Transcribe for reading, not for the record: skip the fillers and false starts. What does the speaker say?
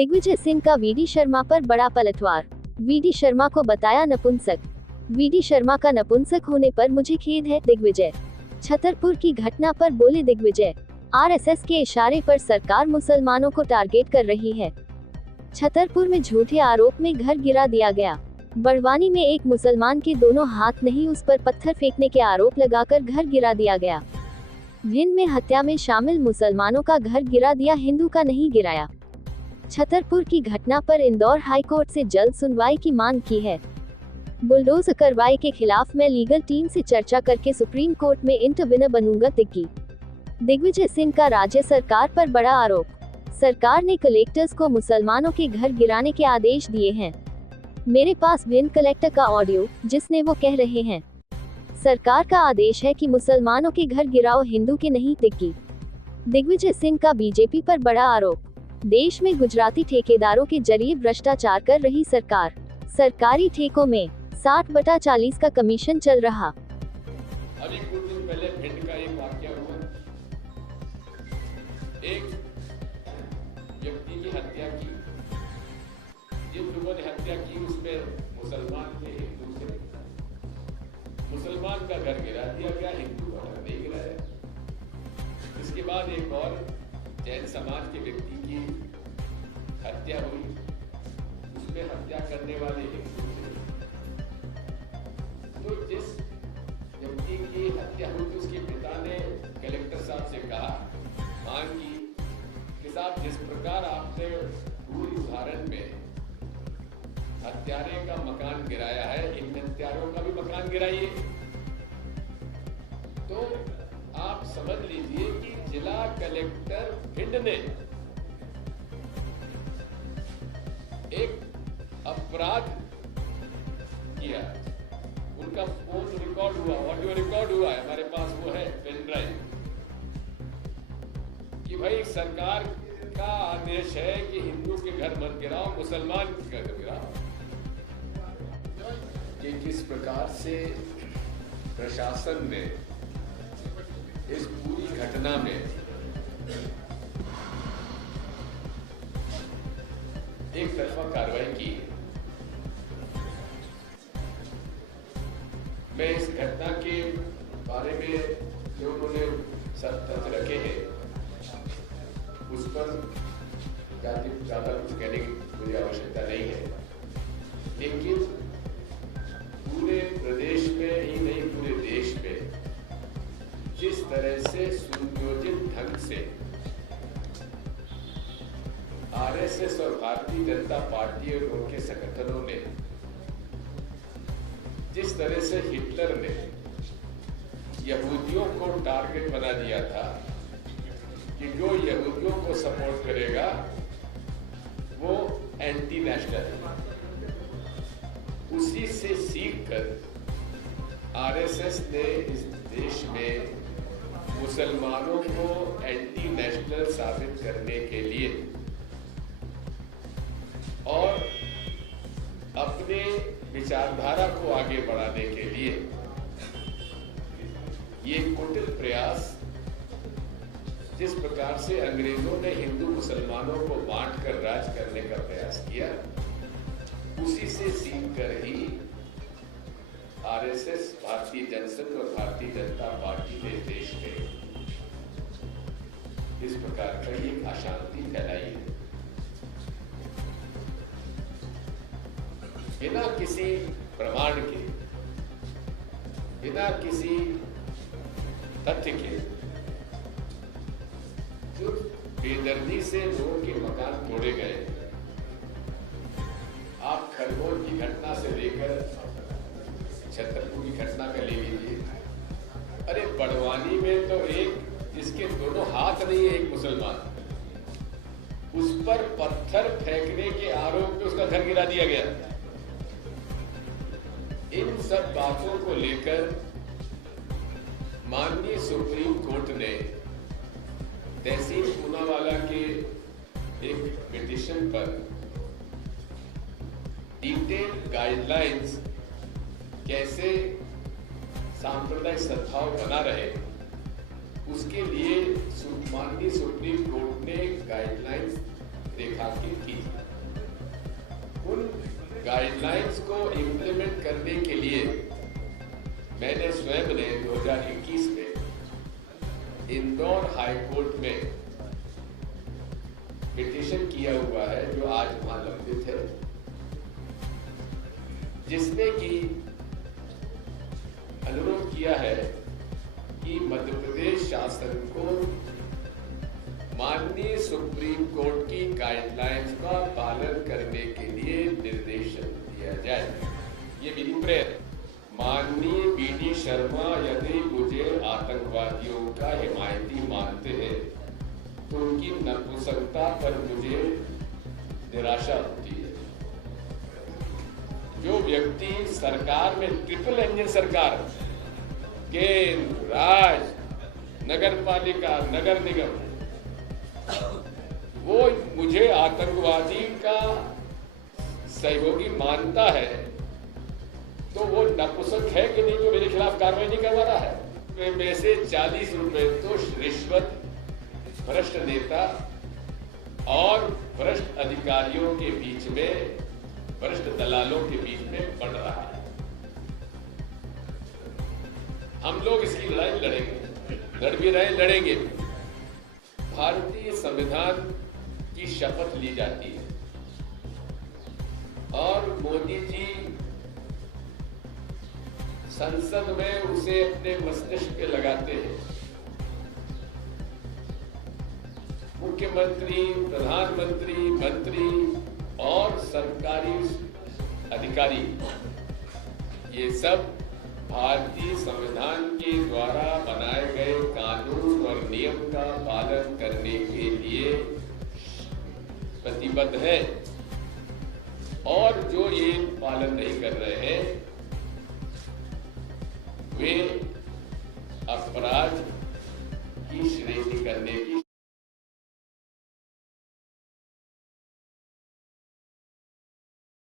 दिग्विजय सिंह का वीडी शर्मा पर बड़ा पलटवार। वीडी शर्मा को बताया नपुंसक। वीडी शर्मा का नपुंसक होने पर मुझे खेद है, दिग्विजय। छतरपुर की घटना पर बोले दिग्विजय। आरएसएस के इशारे पर सरकार मुसलमानों को टारगेट कर रही है। छतरपुर में झूठे आरोप में घर गिरा दिया गया। बड़वानी में एक मुसलमान के दोनों हाथ नहीं, उस पर पत्थर फेंकने के आरोप लगाकर घर गिरा दिया गया। भिंड में हत्या में शामिल मुसलमानों का घर गिरा दिया, हिंदू का नहीं गिराया। छतरपुर की घटना पर इंदौर हाईकोर्ट से जल्द सुनवाई की मांग की है। बुलडोजर कार्रवाई के खिलाफ मैं लीगल टीम से चर्चा करके सुप्रीम कोर्ट में इंटरविनर बनूंगा। दिग्विजय सिंह का राज्य सरकार पर बड़ा आरोप। सरकार ने कलेक्टर्स को मुसलमानों के घर गिराने के आदेश दिए हैं। मेरे पास भिंड कलेक्टर का ऑडियो, जिसने वो कह रहे हैं, सरकार का आदेश है कि मुसलमानों के घर गिराओ, हिंदू के नहीं। दिग्विजय सिंह का बीजेपी पर बड़ा आरोप। देश में गुजराती ठेकेदारों के जरिए भ्रष्टाचार कर रही सरकार। सरकारी ठेकों में 60/40 का कमीशन चल रहा। अभी कुछ दिन पहले भिंड का एक वाकया हुआ। एक व्यक्ति की हत्या की। जिन लोगों ने हत्या की उसमें मुसलमान थे, हिंदू थे। मुसलमान का घर गिरा दिया गया, हिंदू का घर नहीं गिराया। इसके बाद एक और जैन समाज के व्यक्ति की हत्या हुई। उसमें हत्या करने वाले हिंदू थे। तो जिस व्यक्ति की हत्या हुई थी उसके पिता ने कलेक्टर साहब से कहा, मांग की कि साहब जिस प्रकार आपने पूरी उदाहरण में हत्यारे का मकान गिराया है, इन हत्यारों का भी मकान गिराइए। तो आप समझ लीजिए कि जिला कलेक्टर भिंड ने एक अपराध किया। उनका फोन रिकॉर्ड हुआ, ऑडियो रिकॉर्ड हुआ है, हमारे पास वो है पेन ड्राइव, कि भाई सरकार का आदेश है कि हिंदू के घर मत गिराओ, मुसलमान के घर गिराओ। कि किस प्रकार से प्रशासन ने इस पूरी घटना में एक तरफा कार्रवाई की। मैं इस घटना के बारे में जो उन्होंने तथ्य रखे हैं उस पर ज्यादा कुछ कहने की कोई आवश्यकता नहीं है, लेकिन पूरे प्रदेश में ही नहीं, पूरे देश में जिस तरह से सुनियोजित ढंग से आरएसएस और भारतीय जनता पार्टी और उनके संगठनों ने, जिस तरह से हिटलर ने यहूदियों को टारगेट बना दिया था कि जो यहूदियों को सपोर्ट करेगा वो एंटी नेशनल है, उसी से सीखकर आरएसएस ने इस देश में मुसलमानों को एंटी नेशनल साबित करने के लिए और अपने विचारधारा को आगे बढ़ाने के लिए ये कुटिल प्रयास, जिस प्रकार से अंग्रेजों ने हिंदू मुसलमानों को बांटकर राज करने का प्रयास किया, उसी से सीखकर ही आरएसएस, भारतीय जनसंघ और भारतीय जनता पार्टी ने देश में इस प्रकार का एक अशांति फैलाई है। बिना किसी प्रमाण के, बिना किसी तथ्य के जो बेदर्दी से लोगों के मकान तोड़े गए। आप खरगोन की घटना से लेकर छतरपुर की घटना का ले लीजिए। अरे बड़वानी में तो एक जिसके दोनों हाथ नहीं है, एक मुसलमान, उस पर पत्थर फेंकने के आरोप में उसका घर गिरा दिया गया। इन सब बातों को लेकर माननीय सुप्रीम कोर्ट ने तहसील पूनावाला के एक पिटीशन पर डिटेल गाइडलाइंस कैसे सांप्रदायिक सद्भाव बना रहे, उसके लिए माननीय सुप्रीम कोर्ट ने गाइडलाइंस रेखांकित की थी। उन गाइडलाइंस को इम्प्लीमेंट करने के लिए मैंने स्वयं ने 2021 में इंदौर हाई कोर्ट में पिटीशन किया हुआ है, जो आज वहां लंबित है, जिसमें कि अनुरोध किया है कि मध्य प्रदेश शासन को माननीय सुप्रीम कोर्ट की गाइडलाइंस का पालन करने के लिए निर्देशन दिया जाए। ये मेरी प्रेयर है। माननीय बीडी शर्मा यदि मुझे आतंकवादियों का हिमायती मानते हैं तो उनकी नपुंसकता पर मुझे निराशा होती है। जो व्यक्ति सरकार में ट्रिपल इंजन सरकार, केंद्र, राज्य, नगर पालिका, नगर निगम, वो मुझे आतंकवादी का सहयोगी मानता है, तो वो नपुंसक है कि नहीं जो मेरे खिलाफ कार्रवाई नहीं करवा रहा है। में से 40 रुपए तो रिश्वत भ्रष्ट नेता और भ्रष्ट अधिकारियों के बीच में, भ्रष्ट दलालों के बीच में बढ़ रहा है। हम लोग इसकी लड़ाई लड़ेंगे, लड़ भी रहे, लड़ेंगे। भारतीय संविधान की शपथ ली जाती है और मोदी जी संसद में उसे अपने मस्तिष्क पे लगाते हैं। मुख्यमंत्री, प्रधानमंत्री, मंत्री और सरकारी अधिकारी, ये सब भारतीय संविधान के द्वारा बनाए गए कानून और नियम का पालन करने के लिए प्रतिबद्ध है, और जो ये पालन नहीं कर रहे हैं वे अपराध की श्रेणी करने की